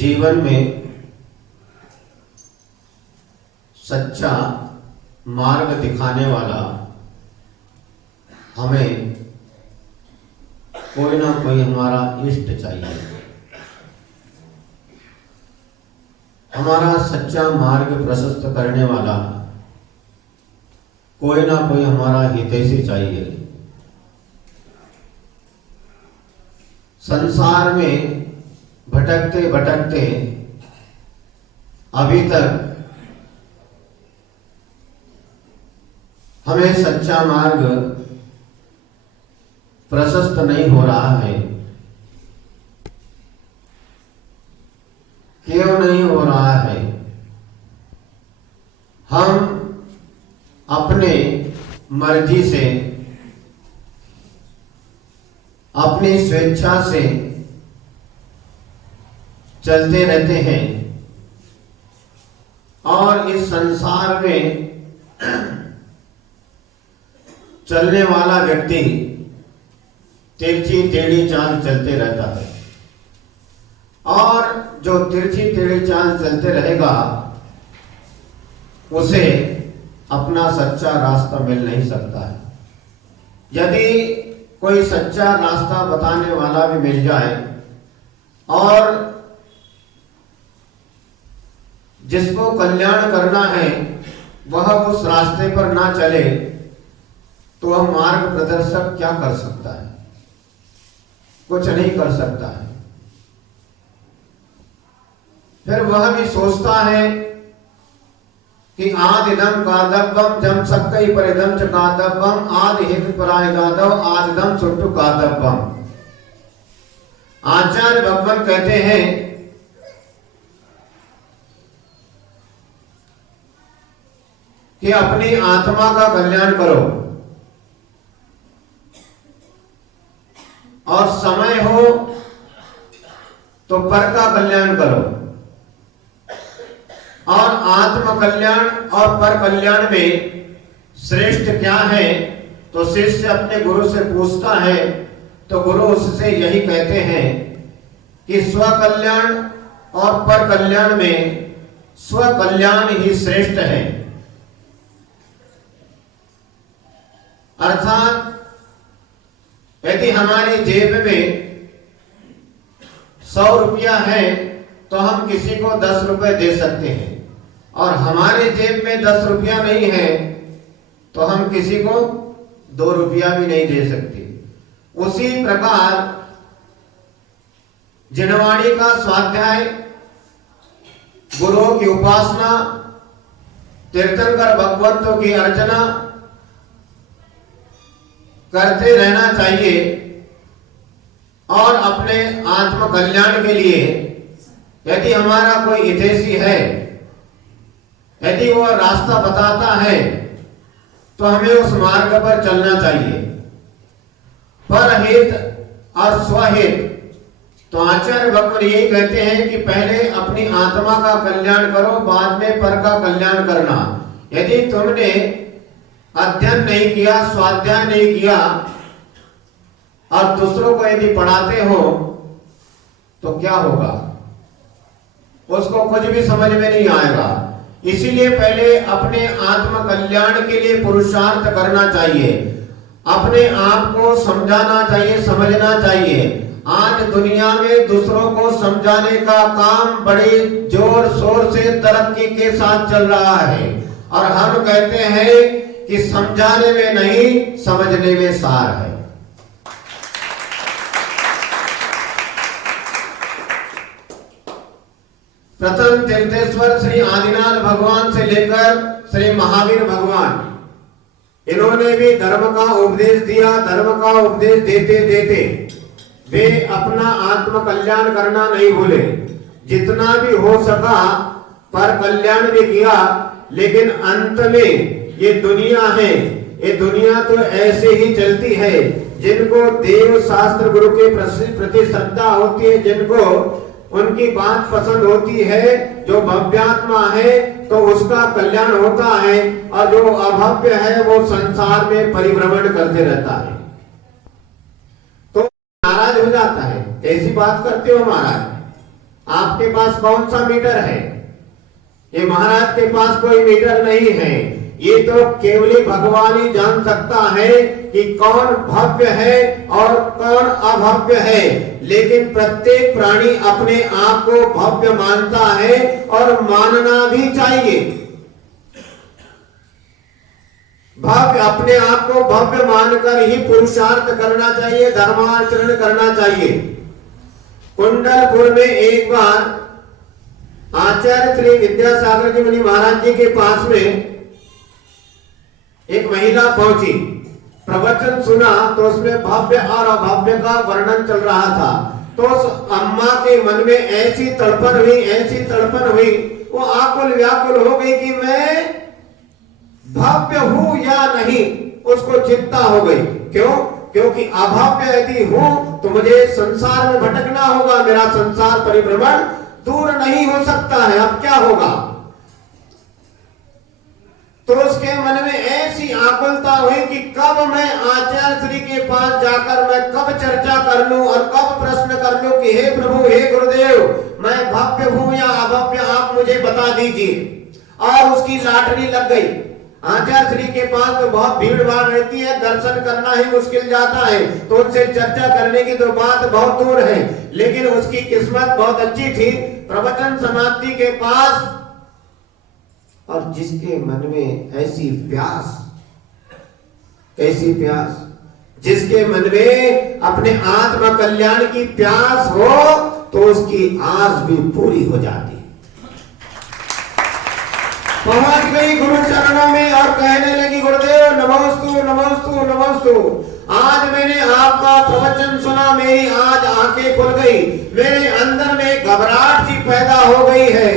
जीवन में सच्चा मार्ग दिखाने वाला हमें कोई ना कोई हमारा इष्ट चाहिए। हमारा सच्चा मार्ग प्रशस्त करने वाला कोई ना कोई हमारा हितैषी चाहिए। संसार में भटकते भटकते अभी तक हमें सच्चा मार्ग प्रशस्त नहीं हो रहा है। क्यों नहीं हो रहा है? हम अपने मर्जी से, अपनी स्वेच्छा से चलते रहते हैं और इस संसार में चलने वाला व्यक्ति तिरछी टेढ़ी चाल चलते रहता है और जो तिरछी टेढ़ी चाल चलते रहेगा उसे अपना सच्चा रास्ता मिल नहीं सकता है। यदि कोई सच्चा रास्ता बताने वाला भी मिल जाए और जिसको कल्याण करना है वह उस रास्ते पर ना चले तो वह मार्ग प्रदर्शक क्या कर सकता है? कुछ नहीं कर सकता है। फिर वह भी सोचता है कि आदिदम कादव्यम जम सक्कई परिदम च कादव्यम आदि हित पराय गादव आदिदम सुट्टु कादव्यम। आचार्य भगवान कहते हैं कि अपनी आत्मा का कल्याण करो और समय हो तो पर का कल्याण करो। और आत्म कल्याण और पर कल्याण में श्रेष्ठ क्या है? तो शिष्य अपने गुरु से पूछता है तो गुरु उससे यही कहते हैं कि स्व कल्याण और पर कल्याण में स्व कल्याण ही श्रेष्ठ है। अर्थात यदि हमारी जेब में 100 रुपया है तो हम किसी को 10 रुपए दे सकते हैं और हमारे जेब में 10 रुपया नहीं है तो हम किसी को 2 रुपया भी नहीं दे सकते। उसी प्रकार जिनवाणी का स्वाध्याय, गुरुओं की उपासना, तीर्थंकर भगवंतों की अर्चना करते रहना चाहिए और अपने आत्म कल्याण के लिए यदि हमारा कोई हितैषी है, यदि वो रास्ता बताता है तो हमें उस मार्ग पर चलना चाहिए। परहित और स्वहित, तो आचार्य भगवान यही कहते हैं कि पहले अपनी आत्मा का कल्याण करो, बाद में पर का कल्याण करना। यदि तुमने अध्ययन नहीं किया, स्वाध्याय नहीं किया और दूसरों को यदि पढ़ाते हो तो क्या होगा? उसको कुछ भी समझ में नहीं आएगा। इसीलिए पहले अपने आत्म कल्याण के लिए पुरुषार्थ करना चाहिए, अपने आप को समझाना चाहिए, समझना चाहिए। आज दुनिया में दूसरों को समझाने का काम बड़े जोर शोर से तरक्की के साथ चल रहा है और हम कहते हैं कि समझाने में नहीं, समझने में सार है। प्रथम तीर्थेश्वर श्री आदिनाथ भगवान से लेकर श्री महावीर भगवान, इन्होंने भी धर्म का उपदेश दिया। धर्म का उपदेश देते देते वे अपना आत्म कल्याण करना नहीं भूले, जितना भी हो सका पर कल्याण भी किया। लेकिन अंत में ये दुनिया है, ये दुनिया तो ऐसे ही चलती है। जिनको देव शास्त्र गुरु के प्रति श्रद्धा होती है, जिनको उनकी बात पसंद होती है, जो भव्यात्मा है तो उसका कल्याण होता है और जो अभव्य है वो संसार में परिभ्रमण करते रहता है। तो नाराज हो जाता है, ऐसी बात करते हो महाराज, आपके पास कौन सा मीटर है? ये महाराज के पास कोई मीटर नहीं है। ये तो केवल भगवान ही जान सकता है कि कौन भव्य है और कौन अभव्य है। लेकिन प्रत्येक प्राणी अपने आप को भव्य मानता है और मानना भी चाहिए। भव्य, अपने आप को भव्य मानकर ही पुरुषार्थ करना चाहिए, धर्माचरण करना चाहिए। कुंडलपुर में एक बार आचार्य श्री विद्यासागर जी मुनि महाराज जी के पास में एक महिला पहुंची, प्रवचन सुना तो उसमें भव्य और अभव्य का वर्णन चल रहा था। तो उस अम्मा के मन में ऐसी तड़पन हुई, वो आकुल व्याकुल हो गई कि मैं भव्य हूं या नहीं, उसको चिंता हो गई। क्यों? क्योंकि अभव्य यदि हूं तो मुझे संसार में भटकना होगा, मेरा संसार परिभ्रमण दूर नहीं हो सकता है। अब क्या होगा? तो उसके मन में ऐसी आकुलता हुई कि कब मैं आचार्य श्री के पास जाकर मैं कब चर्चा कर लूं और कब प्रश्न कर लूं कि हे प्रभु, हे गुरुदेव, मैं भव्य हूं या अभव्य, आप मुझे बता दीजिए। और उसकी लाटरी लग गई। आचार्य श्री के पास तो बहुत भीड़ भाड़ रहती है, दर्शन करना ही मुश्किल जाता है, तो उनसे चर्चा करने की तो बात बहुत दूर है। लेकिन उसकी किस्मत बहुत अच्छी थी। प्रवचन समाप्ति के पास, और जिसके मन में ऐसी प्यास, कैसी प्यास, जिसके मन में अपने आत्म कल्याण की प्यास हो तो उसकी आस भी पूरी हो जाती। पहुंच गई गुरु चरणों में और कहने लगी, गुरुदेव नमोस्तु नमोस्तु नमोस्तु। आज मैंने आपका प्रवचन सुना, मेरी आज आंखें खुल गई, मेरे अंदर में घबराहट सी पैदा हो गई है।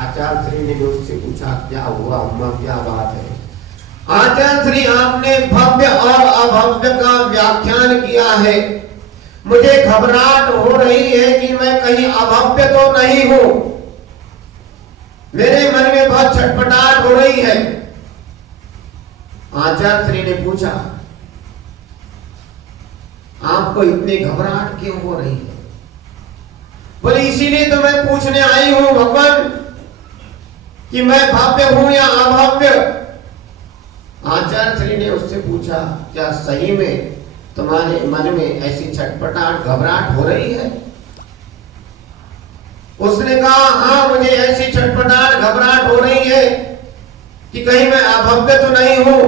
आचार्य श्री ने उससे पूछा, क्या हुआ अम्मा, क्या बात है? आचार्य श्री, आपने भव्य और अभव्य का व्याख्यान किया है, मुझे घबराहट हो रही है कि मैं कहीं अभव्य तो नहीं हूं, मेरे मन में बहुत छटपटाहट हो रही है। आचार्य श्री ने पूछा, आपको इतनी घबराहट क्यों हो रही है? बोले, इसीलिए तो मैं पूछने आई हूं भगवान कि मैं भव्य हूं या अभव्य। आचार्य श्री ने उससे पूछा, क्या सही में तुम्हारे मन में ऐसी छटपटाहट, घबराहट हो रही है? उसने कहा, हाँ, मुझे ऐसी छटपटाहट, घबराहट हो रही है कि कहीं मैं अभव्य तो नहीं हूं।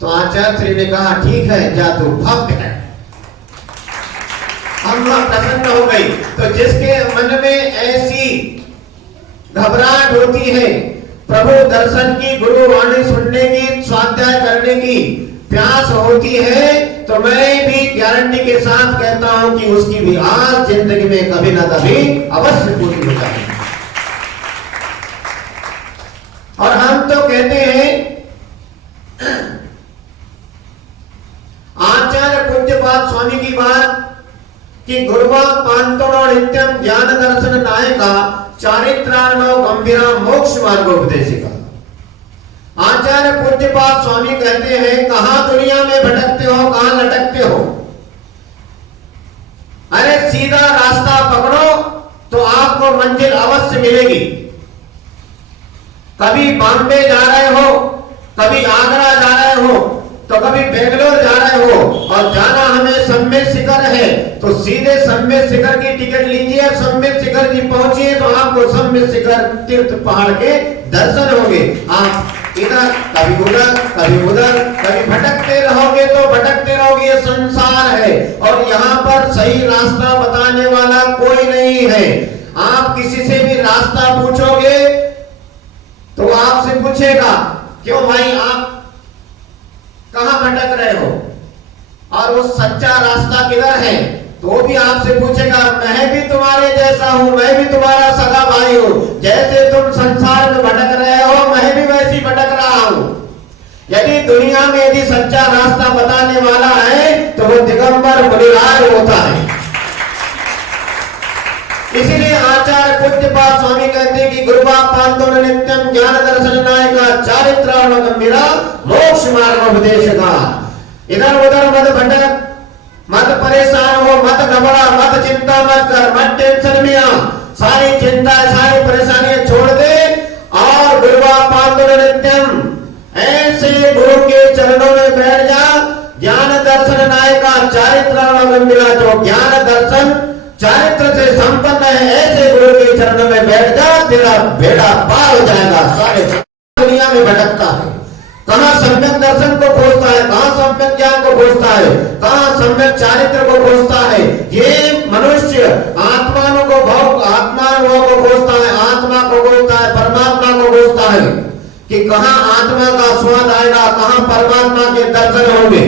तो आचार्य श्री ने कहा, ठीक है, जा तू भव्य है। अम्मा प्रसन्न हो गई। तो जिसके मन में ऐसी घबराहट होती है, प्रभु दर्शन की, गुरु वाणी सुनने की, स्वाध्याय करने की प्यास होती है, तो मैं भी गारंटी के साथ कहता हूं कि उसकी भी आज जिंदगी में कभी ना कभी अवश्य पूरी हो जाएगी। और हम तो कहते हैं, आचार्य पूज्यपाद स्वामी की बात कि गुरुवा पांतोनो नित्यम ज्ञान दर्शन नायका चारित्रार्णव गंभीरा मोक्ष मार्गोपदेशिका। आचार्य पूज्यपाद स्वामी कहते हैं, कहां दुनिया में भटकते हो, कहां लटकते हो? अरे सीधा रास्ता पकड़ो तो आपको मंजिल अवश्य मिलेगी। कभी बॉम्बे जा रहे हो, कभी आगरा जा रहे हो, तो कभी बेंगलोर जा रहे हो, और जाना हमें सम्मेद शिखर है, तो सीधे सम्मेद शिखर की टिकट लीजिए, सम्मेद शिखर जी पहुंचिए तो आपको सम्मेद शिखर तीर्थ पहाड़ के दर्शन होंगे। आप इधर कभी उधर कभी उधर कभी भटकते रहोगे तो भटकते रहोगे। ये संसार है और यहाँ पर सही रास्ता बताने वाला कोई नहीं है। आप किसी से भी रास्ता पूछोगे तो आपसे पूछेगा, क्यों भाई आप कहां भटक रहे हो, और वो सच्चा रास्ता किधर है, तो भी आपसे पूछेगा, मैं भी तुम्हारे जैसा हूं, मैं भी तुम्हारा सगा भाई हूं, जैसे तुम संसार में भटक रहे हो मैं भी वैसी भटक रहा हूं। यदि दुनिया में यदि सच्चा रास्ता बताने वाला है तो वो दिगंबर मुनिराज होता है। इसीलिए आचार्य पूज्यपाद स्वामी कहते हैं कि गुरुवा पांतोन नित्यम ज्ञान दर्शन नायका चारित्रार्णव गंभीरा मोक्ष मार्गोपदेशिका। इधर उधर मत भटक, मत परेशान हो, मत घबरा, मत चिंता मत कर, मत टेंशन में आ, सारी चिंता सारी परेशानियां छोड़ दे और गुरुवा पांडुर नित्यम, ऐसे गुरु के चरणों में बैठ जा। ज्ञान दर्शन नायका चारित्र मिला, जो ज्ञान दर्शन चारित्र से संपन्न है, ऐसे गुरु के चरणों में बैठ जा, तेरा बेड़ा पार हो जाएगा। सारे दुनिया में भटकता है, कहाँ सम्यक दर्शन को खोजता है, कहाँ सम्यक ज्ञान को खोजता है, कहाँ सम्यक चारित्र को खोजता है। ये मनुष्य आत्माओं को आत्मानुभव को खोजता है, आत्मा को खोजता है, परमात्मा को खोजता है कि कहाँ आत्मा का स्वाद आएगा, कहाँ परमात्मा के दर्शन होंगे,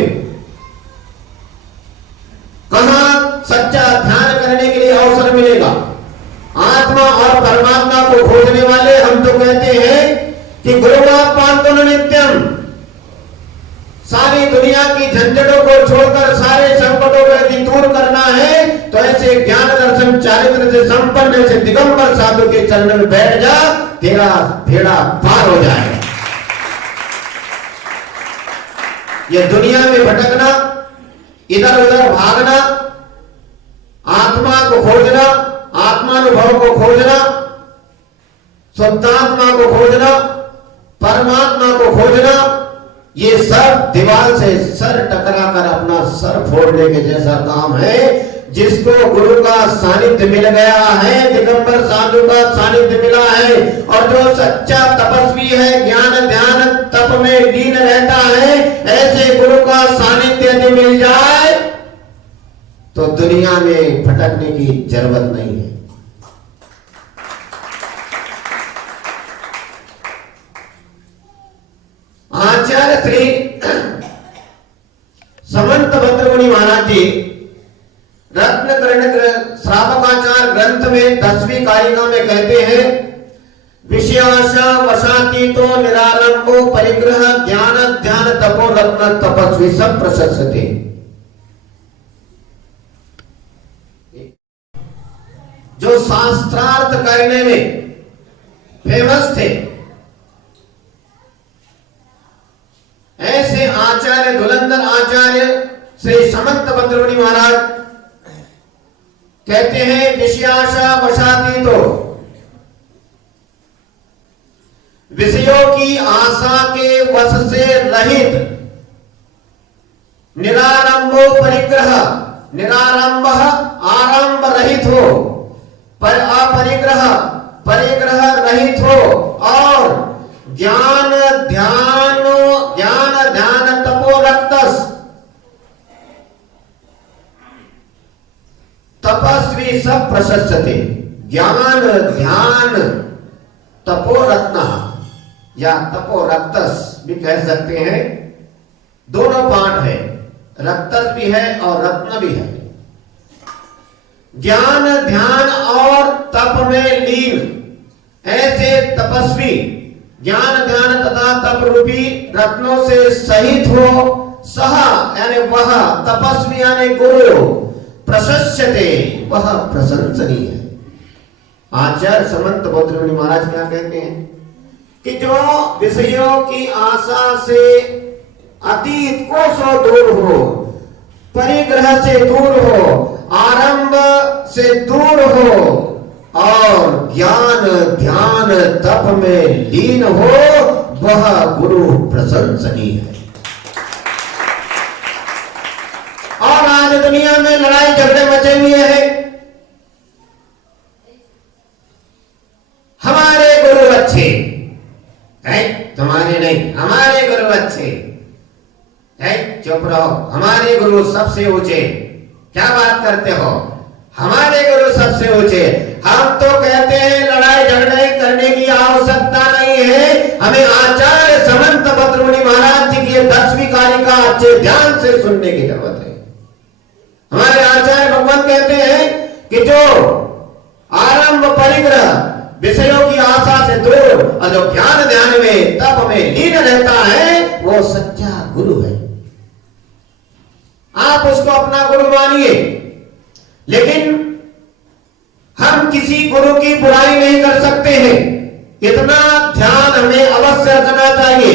कहाँ सच्चा ध्यान करने के लिए अवसर मिलेगा। आत्मा और परमात्मा को खोजने वाले हम तो कहते हैं कि गुरुवा पांडुर नित्यम, सारी दुनिया की झंझटों को छोड़कर सारे संकटों को यदि दूर करना है तो ऐसे ज्ञान दर्शन चारित्र से संपन्न से दिगंबर साधु के चरण में बैठ जा, तेरा बेड़ा पार हो जाएगा। ये दुनिया में भटकना, इधर उधर भागना, आत्मा को खोजना, आत्मानुभव को खोजना, शुद्धात्मा को खोजना, परमात्मा को खोजना, ये सब दीवार से सर टकराकर अपना सर फोड़ने के जैसा काम है। जिसको गुरु का सानिध्य मिल गया है, दिगंबर साधु का सानिध्य मिला है, और जो सच्चा तपस्वी है, ज्ञान ध्यान तप में लीन रहता है, ऐसे गुरु का सानिध्य यदि मिल जाए तो दुनिया में भटकने की जरूरत नहीं है। आचार्य श्री समंत भद्रमुनि महाराज जी रत्नकर्ण श्रावकाचार ग्रंथ में 10वीं कारिका में कहते हैं, विषयाशा वशातीतो निरालंबो परिग्रह ज्ञान ध्यान तपो रत्न तपस्वी सब प्रशस्ते। जो शास्त्रार्थ करने में फेमस थे, ऐसे आचार्य धुलंधर आचार्य श्री समंत भद्रमुनि महाराज कहते हैं, विषयाशा वशातीतो, विषयों की आशा के वश से रहित, निरारंभो परिग्रह, निरारंभ आरंभ रहित हो, पर अपरिग्रह परिग्रह रहित हो, और ज्ञान ध्यान तपो रक्तस, तपस्वी सब प्रशस्ते। ज्ञान ध्यान तपो रत्न या तपो रक्तस भी कह सकते हैं, दोनों पाठ है, रक्तस भी है और रत्न भी है। ज्ञान ध्यान और तप में लीन ऐसे तपस्वी ज्ञान ध्यान तथा तप रूपी रत्नों से सहित हो, सह यानी वह, तपस्वी यानी गुरु, प्रशस्यते वह प्रशंसनीय है। आचार्य समंत भद्रमुनि महाराज क्या कहते हैं कि जो विषयों की आशा से अतीत कोसों दूर हो, परिग्रह से दूर हो, आरंभ से दूर हो, और ज्ञान ध्यान तप में लीन हो, वह गुरु प्रशंसनीय है। और आज दुनिया में लड़ाई झगड़े मचे हुए हैं, हमारे गुरु अच्छे है, तुम्हारे नहीं, हमारे गुरु अच्छे है, चुप रहो, हमारे गुरु सबसे ऊंचे, क्या बात करते हो, हमारे गुरु सबसे ऊंचे। हम तो कहते हैं लड़ाई झगड़े करने की आवश्यकता नहीं है, हमें आचार्य समंत भद्रमुनि महाराज जी की 10वीं कारिका अच्छे ध्यान से सुनने की जरूरत है। हमारे आचार्य भगवान कहते हैं कि जो आरंभ परिग्रह विषयों की आशा से दूर और जो ज्ञान ध्यान में तप में लीन रहता है, वो सच्चा गुरु है। आप उसको अपना गुरु मानिए, लेकिन हम किसी गुरु की बुराई नहीं कर सकते हैं, इतना ध्यान हमें अवश्य रखना चाहिए।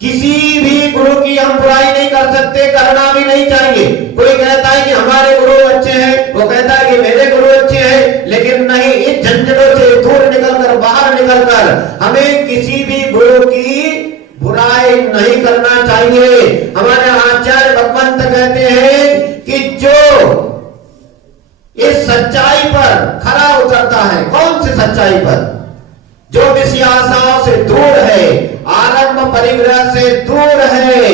किसी भी गुरु की हम बुराई नहीं कर कर सकते, करना भी नहीं चाहिए। कोई कहता है कि हमारे गुरु अच्छे हैं, वो कहता है कि मेरे गुरु अच्छे हैं, लेकिन नहीं, इन झंझटों से दूर निकलकर, बाहर निकलकर हमें किसी भी गुरु की बुराई नहीं करना चाहिए। हमारे आचार्य भगवंत कहते हैं कि जो इस सच्चाई पर खरा उतरता है, कौन सी सच्चाई पर? जो विषय आशाओं से दूर है, आरंभ परिग्रह से दूर है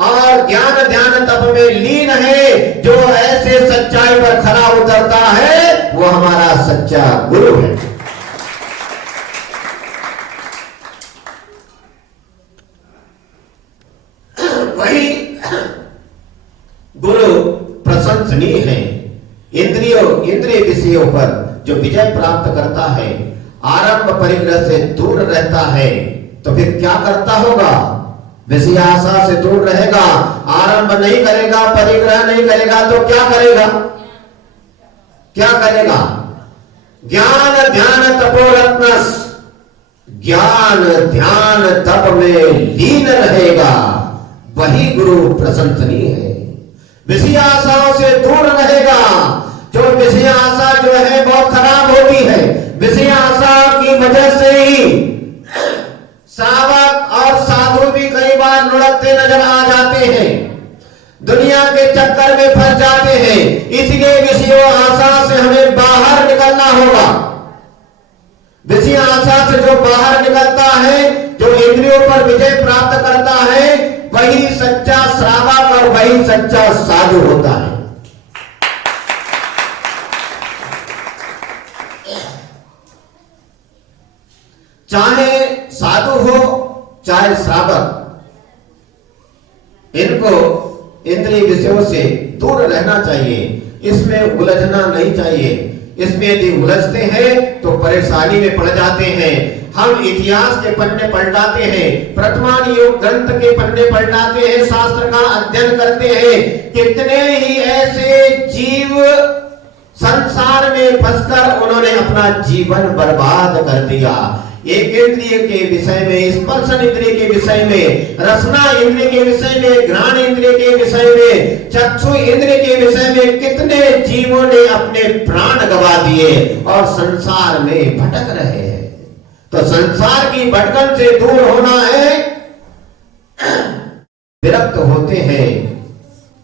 और ज्ञान ध्यान तप में लीन है, जो ऐसे सच्चाई पर खरा उतरता है, वो हमारा सच्चा गुरु है। वही गुरु प्रशंसनीय है। इंद्रिय विषयों पर जो विजय प्राप्त करता है, आरंभ परिग्रह से दूर रहता है, तो फिर क्या करता होगा? विषय आशा से दूर रहेगा, आरंभ नहीं करेगा, परिग्रह नहीं करेगा, तो क्या करेगा? क्या करेगा? ज्ञान ध्यान तपोरत्नस, ज्ञान ध्यान तप में लीन रहेगा, वही गुरु प्रशंसनीय है। विषय आशाओं से दूर रहेगा। जो विषय आशा जो है बहुत खराब होती है। विषय आशा की वजह से ही श्रावक और साधु भी कई बार लुढ़कते नजर आ जाते हैं, दुनिया के चक्कर में फंस जाते हैं। इसलिए विषय आशा से हमें बाहर निकलना होगा। विषय आशा से जो बाहर निकलता है, जो इंद्रियों पर विजय प्राप्त करता है, वही सच्चा श्रावक और वही सच्चा साधु होता है। चाहे साधु हो चाहे श्रावक, इनको इंद्रिय विषयों से दूर रहना चाहिए, इसमें उलझना नहीं चाहिए। इसमें यदि उलझते हैं तो परेशानी में पड़ जाते हैं। हम इतिहास के पन्ने पलटाते हैं, वर्तमान युग ग्रंथ के पन्ने पलटाते हैं, शास्त्र का अध्ययन करते हैं। कितने ही ऐसे जीव संसार में फंसकर उन्होंने अपना जीवन बर्बाद कर दिया। एक इंद्रिय के विषय में, स्पर्शन इंद्रिय के विषय में, रसना इंद्रिय के विषय में, घ्राण इंद्रिय के विषय में, चक्षु इंद्रिय के विषय में कितने जीवों ने अपने प्राण गवा दिए और संसार में भटक रहे हैं। तो संसार की भटकन से दूर होना है, विरक्त होते हैं,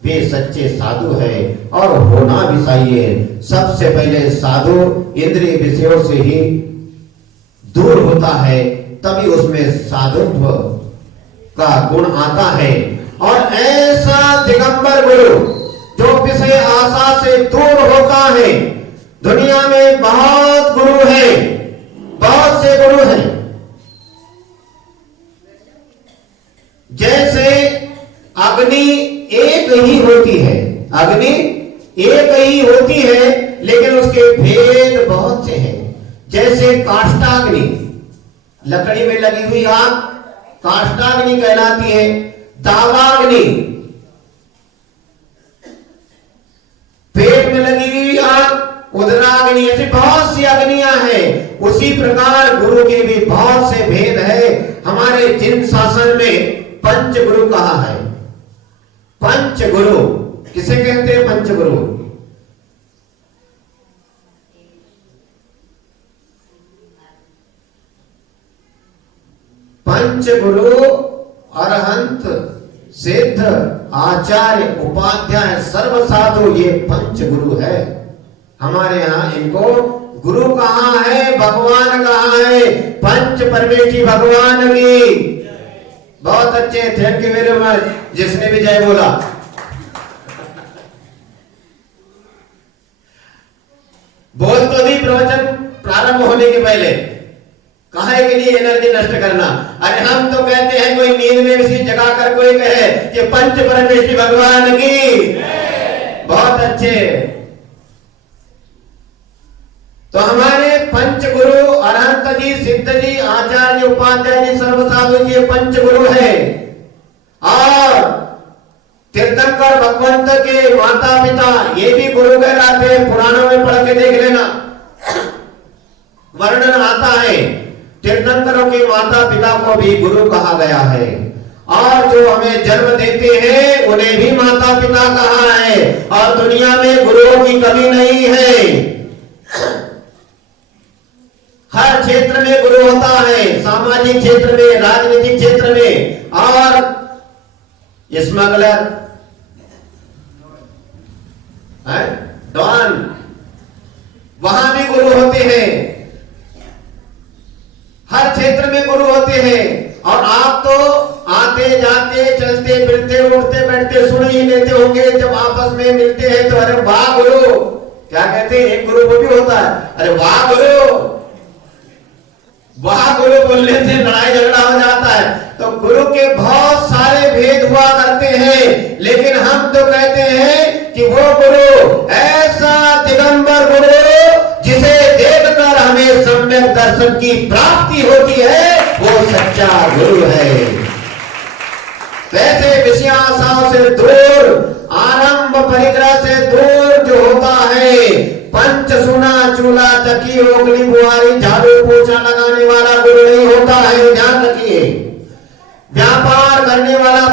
वे सच्चे साधु है और होना भी चाहिए। सबसे पहले साधु इंद्रिय विषयों से ही दूर होता है, तभी उसमें साधुत्व का गुण आता है। और ऐसा दिगंबर गुरु जो विषय आशा से दूर होता है, दुनिया में बहुत गुरु हैं, बहुत से गुरु हैं। जैसे अग्नि एक ही होती है, अग्नि एक ही होती है, लेकिन उसके भेद बहुत से हैं। जैसे काष्ठाग्नि, लकड़ी में लगी हुई आग काष्ठाग्नि कहलाती है। दावाग्नि, पेट में लगी हुई आग उदराग्नि। ऐसी बहुत सी अग्नियां हैं। उसी प्रकार गुरु के भी बहुत से भेद है। हमारे जिन शासन में पंच गुरु कहा है। पंच गुरु किसे कहते हैं? पंच गुरु पंच गुरु अरहंत सिद्ध आचार्य उपाध्याय सर्व साधु, ये पंच गुरु है। हमारे यहाँ इनको गुरु कहाँ है, भगवान कहाँ है? पंच परमेष्ठी भगवान की। बहुत अच्छे, थैंक यू वेरी मच जिसने भी जय बोला। बोल तो दी प्रवचन प्रारंभ होने के पहले, काहे के लिए एनर्जी नष्ट करना? अरे हम तो कहते हैं कोई नींद में इसी जगा कर कोई कहे कि पंच परमेष्ठी भगवान की। बहुत अच्छे। तो हमारे पंच गुरु अरहंत जी, सिद्ध जी, आचार्य उपाध्याय जी, सर्व साधु जी पंच गुरु है। और तीर्थंकर भगवंत के माता पिता ये भी गुरु कहलाते हैं। पुराणों में पढ़ के देख लेना, वर्णन आता है। तीर्थंकरों के माता पिता को भी गुरु कहा गया है। और जो हमें जन्म देते हैं उन्हें भी माता पिता कहा है। और दुनिया में गुरुओं की कमी नहीं है, हर क्षेत्र में गुरु होता है, सामाजिक क्षेत्र में, राजनीतिक क्षेत्र में, और स्मगलर, डॉन, वहां भी गुरु होते हैं, हर क्षेत्र में गुरु होते हैं। और आप तो आते जाते चलते फिरते उठते बैठते सुन ही लेते होंगे, जब आपस में मिलते हैं तो अरे वाह गुरु, क्या कहते हैं, एक गुरु वो भी होता है, अरे वाह गुरु, वाह गुरु बोलने से लड़ाई झगड़ा हो जाता है। तो गुरु के बहुत सारे भेद हुआ करते हैं, लेकिन हम तो कहते हैं कि वो गुरु ऐसा दिगंबर गुरु जिसे देखकर हमें सम्यक दर्शन की प्राप्ति होती है, वो सच्चा गुरु है। वैसे विषयाशाओं से दूर, आरंभ परिग्रह से दूर जो होता है, पंच सुना चूल्हा चक्की ओगली बुआरी झाड़ू पोछा लगाने वाला गुरु नहीं होता है, ध्यान रखिए। व्यापार करने वाला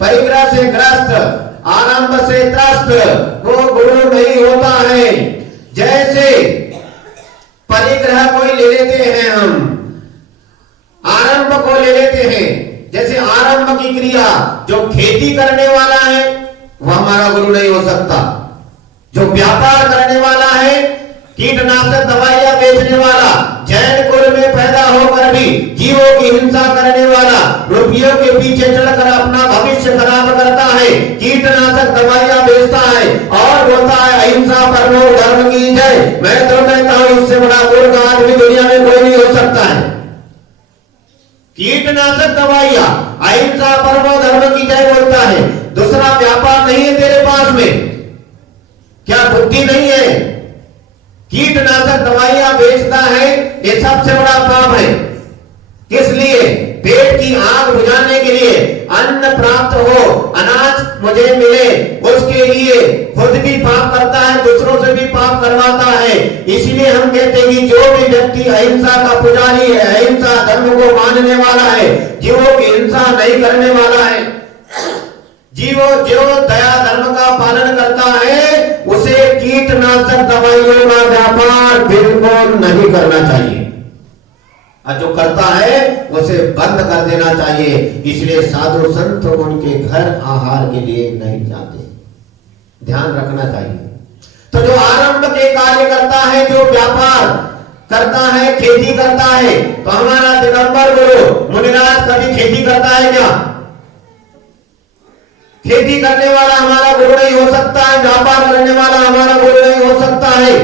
परिग्रह से ग्रस्त, आरंभ से त्रस्त, वो गुरु नहीं होता है। जैसे परिग्रह कोई ले लेते हैं, हम आरंभ को ले लेते हैं। जैसे आरंभ की क्रिया जो खेती करने वाला है वह हमारा गुरु नहीं हो सकता। जो व्यापार करने वाला है, कीटनाशक दवाइयां बेचने वाला, जैन कुल में पैदा होकर भी जीवों की हिंसा करने वाला, रुपयों के पीछे चढ़कर अपना भविष्य खराब करता है, कीटनाशक दवाइयां बेचता है और बोलता है अहिंसा परमो धर्म की जय। मैं तो कहता हूं इससे बड़ा मूर्ख आदमी दुनिया में कोई नहीं हो सकता है। कीटनाशक दवाइयां, अहिंसा परमो धर्म की जय बोलता है, दूसरा व्यापार नहीं है तेरे पास में, क्या बुद्धि नहीं है? कीटनाशक दवाइयां बेचता है, ये सबसे बड़ा पाप है। किस लिए? पेट की आग बुझाने के लिए, अन्न प्राप्त हो, अनाज मुझे मिले, उसके लिए खुद भी पाप करता है, दूसरों से भी पाप करवाता है। इसीलिए हम कहते हैं कि जो भी व्यक्ति अहिंसा का पुजारी है, अहिंसा धर्म को मानने वाला है, जीवों की हिंसा नहीं करने वाला है, जीवो जो दया धर्म का पालन करता है, उसे कीटनाशक दवाइयों का व्यापार बिल्कुल नहीं करना चाहिए, और जो करता है उसे बंद कर देना चाहिए। इसलिए साधु संत उनके घर आहार के लिए नहीं जाते, ध्यान रखना चाहिए। तो जो आरंभ के कार्य करता है, जो व्यापार करता है, खेती करता है, तो हमारा दिगंबर गुरु मुनिराज कभी खेती करता है क्या? खेती करने वाला हमारा गुरु नहीं हो सकता है, व्यापार करने वाला हमारा गुरु नहीं हो सकता है,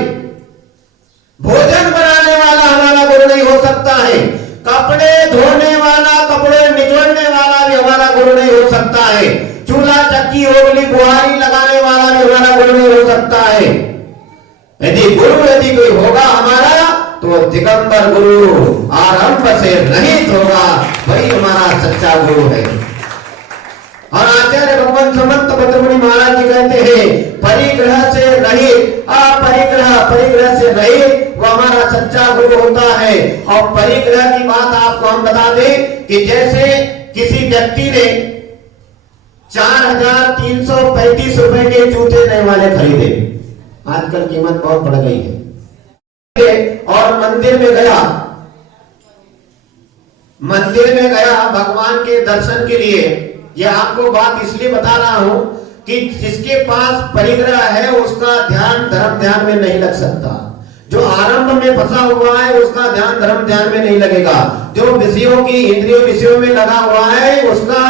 भोजन बनाने वाला हमारा गुरु नहीं हो सकता है, कपड़े धोने वाला, कपड़े निचोड़ने वाला भी हमारा गुरु नहीं हो सकता है, चूल्हा चक्की ओगली बुहारी लगाने वाला भी हमारा गुरु नहीं हो सकता है। यदि कोई होगा हमारा तो दिगंबर गुरु आरंभ से रहित होगा, वही हमारा सच्चा गुरु है। और आचार्य भगवान समंत भद्रमुनि महाराज जी कहते हैं परिग्रह से रहित, परिग्रह से रहित वो हमारा सच्चा गुरु होता है। और परिग्रह की बात आपको हम बता दें कि जैसे किसी व्यक्ति ने 4,335 रुपए के जूते नए वाले खरीदे, आजकल कीमत बहुत बढ़ गई है, और मंदिर में गया भगवान के दर्शन के लिए। यह आपको बात इसलिए बता रहा हूं कि जिसके पास परिग्रह है उसका ध्यान धर्म ध्यान में नहीं लग सकता। जो आरंभ में फंसा हुआ है उसका ध्यान धर्म ध्यान में नहीं लगेगा। जो विषयों की इंद्रियों विषयों में लगा हुआ है उसका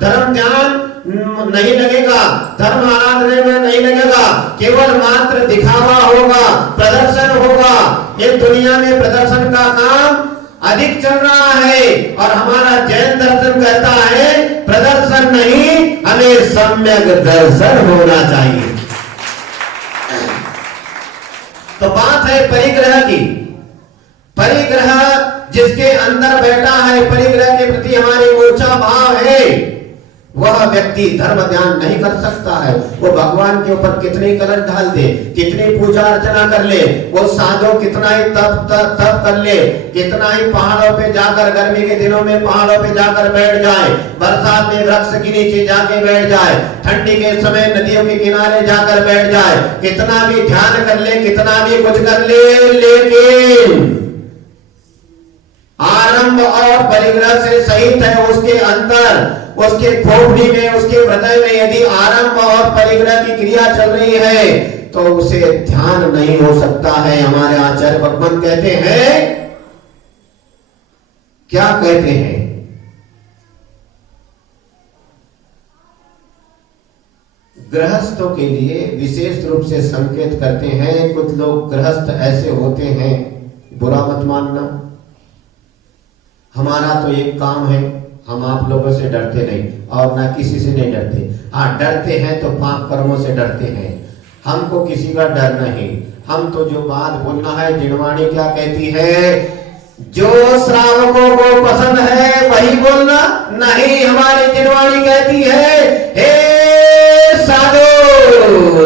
धर्म ध्यान नहीं लगेगा, धर्म आराधने में नहीं लगेगा, केवल मात्र दिखावा होगा, प्रदर्शन होगा। ये दुनिया में प्रदर्शन का काम अधिक चल रहा है, और हमारा जैन दर्शन कहता है प्रदर्शन नहीं, हमें सम्यक दर्शन होना चाहिए। तो बात है परिग्रह की। परिग्रह जिसके अंदर बैठा है, परिग्रह के प्रति हमारी मूर्छा भाव है, वह व्यक्ति धर्म ध्यान नहीं कर सकता है। वो भगवान के ऊपर कितने कलश डाल दे, कितनी पूजा अर्चना कर ले, वो साधु कितना ही तप कर ले, कितना ही पहाड़ों पे जाकर गर्मी के दिनों में पहाड़ों पे जाकर बैठ जाए, बरसात में वृक्ष के नीचे जाके बैठ जाए, ठंडी के समय नदियों के किनारे जाकर बैठ जाए, कितना भी ध्यान कर ले, कितना भी कुछ कर ले, लेकिन आरंभ और परिग्रह से सहित है उसके अंदर, उसके खोपड़ी में, उसके हृदय में यदि आरंभ और परिग्रह की क्रिया चल रही है तो उसे ध्यान नहीं हो सकता है। हमारे आचार्य भगवान कहते हैं, क्या कहते हैं, गृहस्थों के लिए विशेष रूप से संकेत करते हैं। कुछ लोग गृहस्थ ऐसे होते हैं, बुरा मत मानना, हमारा तो एक काम है, हम आप लोगों से डरते नहीं और ना किसी से नहीं डरते। हाँ, डरते हैं तो पाप कर्मों से डरते हैं, हमको किसी का डर नहीं। हम तो जो बात बोलना है, जिनवाणी क्या कहती है, जो श्रावकों को पसंद है वही बोलना। नहीं, हमारी जिनवाणी कहती है, हे साधु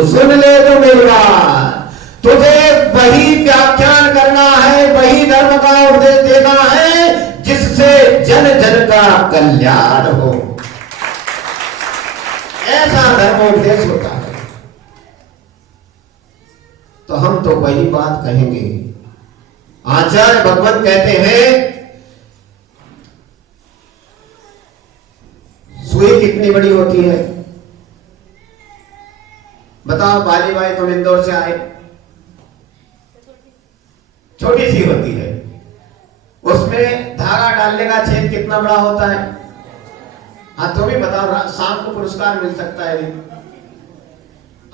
सुन ले तो मेरी बात, तुझे वही व्याख्यान करना है, वही धर्म का उपदेश देना है जिससे जन जन का कल्याण हो। ऐसा धर्मोपदेश होता है। तो हम तो वही बात कहेंगे। आचार्य भगवान कहते हैं, सुई कितनी बड़ी होती है बताओ बाली भाई, तुम इंदौर से आए, छोटी सी होती है, उसमें धागा डालने का छेद कितना बड़ा होता है? हाँ, तुम ही बताओ, शाम को पुरस्कार मिल सकता है।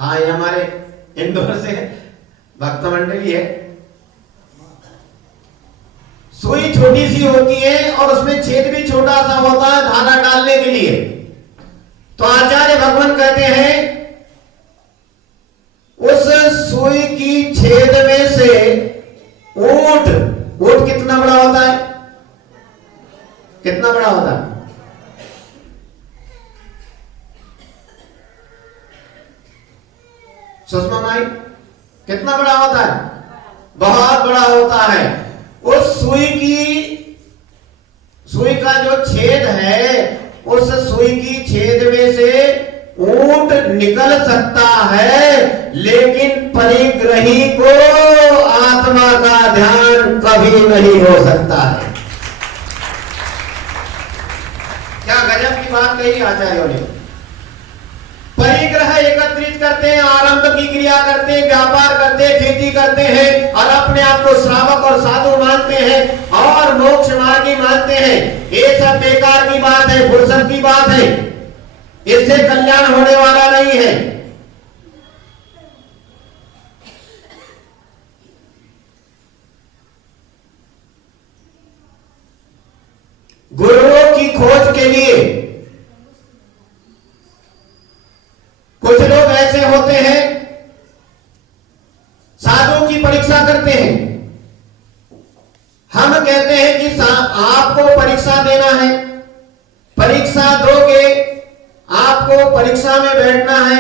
हाँ, ये हमारे इंदौर से भक्त मंडली है। सुई छोटी सी होती है और उसमें छेद भी छोटा सा होता है धागा डालने के लिए। तो आचार्य भगवान कहते हैं, उस सुई की छेद में से ऊंट कितना बड़ा होता है? कितना बड़ा होता है? सुषमा माई, कितना बड़ा होता है? बहुत बड़ा होता है। उस सुई का जो छेद है, उस सुई की छेद में से ऊंट निकल सकता है, लेकिन परिग्रही को आत्मा का ध्यान कभी नहीं हो सकता है। क्या गजब की बात कही आचार्यों ने। परिग्रह एकत्रित करते हैं, आरंभ की क्रिया करते हैं, व्यापार करते हैं, खेती करते हैं और अपने आप को श्रावक और साधु मानते हैं और मोक्ष मार्गी मानते हैं। ये सब बेकार की बात है, फुर्सत की बात है, इससे कल्याण होने वाला नहीं है। गुरुओं की खोज के लिए कुछ लोग ऐसे होते हैं, साधुओं की परीक्षा करते हैं। हम कहते हैं कि आपको परीक्षा देना है, परीक्षा दोगे, आपको परीक्षा में बैठना है,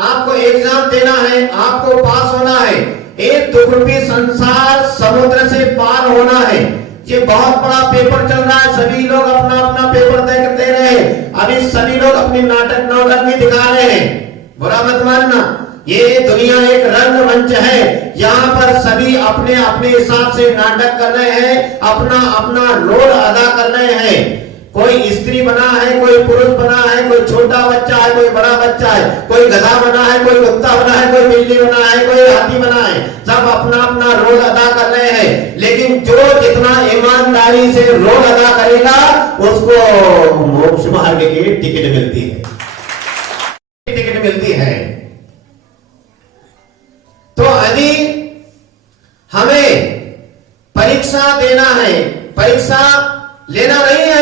आपको एग्जाम देना है, आपको पास होना है, एक दुर्रूपी संसार समुद्र से पार होना है। ये बहुत बड़ा पेपर चल रहा है, सभी लोग अपना अपना पेपर दे रहे हैं। अभी सभी लोग अपनी नाटक नौटंकी दिखा रहे हैं, बुरा मत मानना। ये दुनिया एक रंग मंच है, यहाँ पर सभी अपने अपने हिसाब से नाटक कर रहे हैं, अपना अपना रोल अदा कर रहे हैं। कोई स्त्री बना है, कोई पुरुष बना है, कोई छोटा बच्चा है, कोई बड़ा बच्चा है, कोई गधा बना है, कोई कुत्ता बना है, कोई बिल्ली बना है, कोई हाथी बना है, सब अपना अपना रोल अदा कर रहे हैं। लेकिन जो जितना ईमानदारी से रोल अदा करेगा उसको मोक्ष मार्ग की टिकट मिलती है, टिकट मिलती है। तो यदि हमें परीक्षा देना है, परीक्षा लेना नहीं है,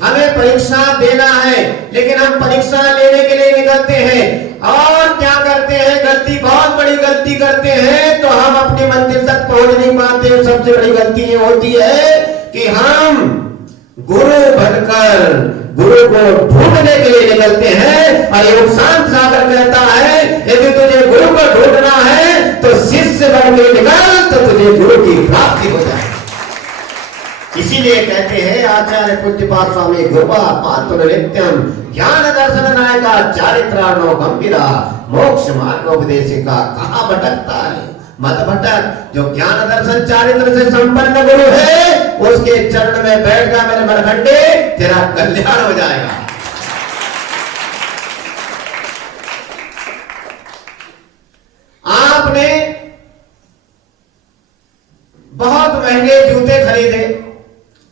हमें परीक्षा देना है, लेकिन हम परीक्षा लेने के लिए निकलते हैं और क्या करते हैं, गलती, बहुत बड़ी गलती करते हैं। तो हम अपनी मंजिल तक पहुंच नहीं पाते। सबसे बड़ी गलती ये होती है कि हम गुरु बनकर गुरु को ढूंढने के लिए निकलते हैं। और योग शांत सागर कहता है यदि तुझे गुरु को ढूंढना है तो शिष्य बन के निकल, तो तुझे गुरु की प्राप्ति हो जाए। इसीलिए कहते हैं आचार्य पूज्यपाद स्वामी गुरुवा पातुर नित्यम ज्ञान दर्शन नायका चारित्रार्णो गंभीरा मोक्ष मार्गोपदेशिका कहाँ भटकता है, मत भटक। जो ज्ञान दर्शन चारित्र से संपन्न गुरु है उसके चरण में बैठ जा मेरे मरखंडे, तेरा कल्याण हो जाएगा। आपने बहुत महंगे जूते खरीदे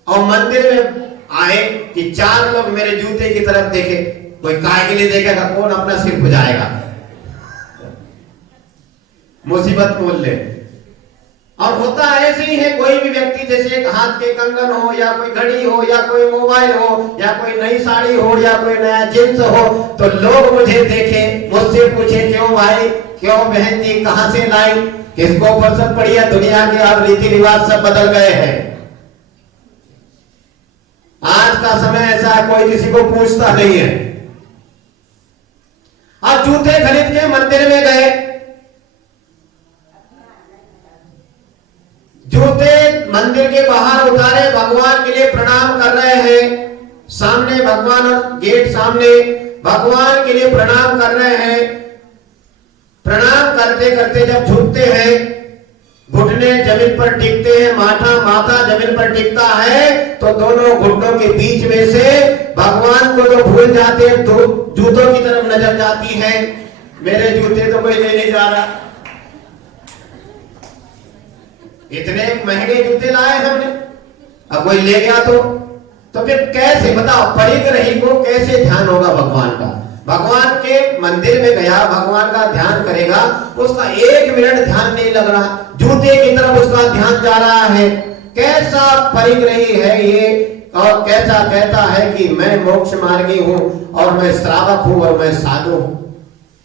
और मंदिर में आए कि 4 लोग मेरे जूते की तरफ देखे, कोई काय के लिए देखेगा, कौन अपना सिर खुजाएगा, मुसीबत मोल ले। और होता ऐसे ही है, कोई भी व्यक्ति जैसे एक हाथ के कंगन हो या कोई घड़ी हो या कोई मोबाइल हो या कोई नई साड़ी हो या कोई नया जींस हो, तो लोग मुझे देखे, मुझसे पूछे क्यों भाई, क्यों बहन जी, कहां से लाई, किसको पसंद पड़ी है। दुनिया के अब रीति रिवाज सब बदल गए हैं। आज का समय ऐसा है कोई किसी को पूछता नहीं है। अब जूते खरीद के मंदिर में गए, जूते मंदिर के बाहर उतारे, भगवान के लिए प्रणाम कर रहे हैं। सामने भगवान, गेट सामने भगवान के लिए प्रणाम कर रहे हैं। प्रणाम करते करते जब झुकते हैं, घुटने जमीन पर टिकते हैं, माथा जमीन पर टिकता है, तो दोनों घुटनों के बीच में से भगवान को तो भूल जाते हैं, तो जूतों की तरफ नजर जाती है। मेरे जूते तो कोई ले नहीं जा रहा, इतने महंगे जूते लाए हमने, अब कोई ले गया तो फिर कैसे बताओ, परिग्रही को कैसे ध्यान होगा भगवान का। भगवान के मंदिर में गया, भगवान का ध्यान करेगा, उसका 1 मिनट ध्यान नहीं लग रहा, जूते की तरफ उसका ध्यान जा रहा है। कैसा परिग्रही है ये, और कैसा कहता है कि मैं मोक्ष मार्गी हूं और मैं श्रावक हूं और मैं साधु हूं।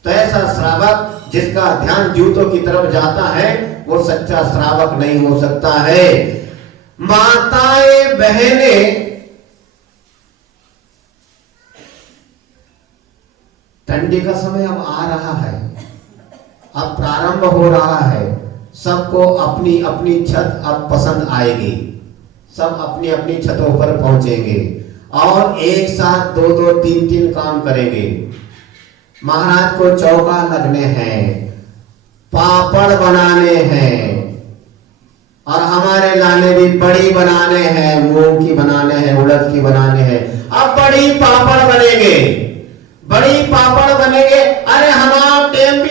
तो ऐसा श्रावक जिसका ध्यान जूतों की तरफ जाता है वो सच्चा श्रावक नहीं हो सकता है। माताएं बहनें, ठंडी का समय अब आ रहा है, अब प्रारंभ हो रहा है, सबको अपनी अपनी छत अब पसंद आएगी, सब अपनी अपनी छतों पर पहुंचेंगे और एक साथ 2-2, 3-3 काम करेंगे। महाराज को चौका लगने हैं, पापड़ बनाने हैं, और हमारे लाने भी बड़ी बनाने हैं, मूंग की बनाने हैं, उड़द की बनाने हैं। अब बड़ी पापड़ बनेंगे, बड़ी पापड़ बनेंगे। अरे हमारा टेम भी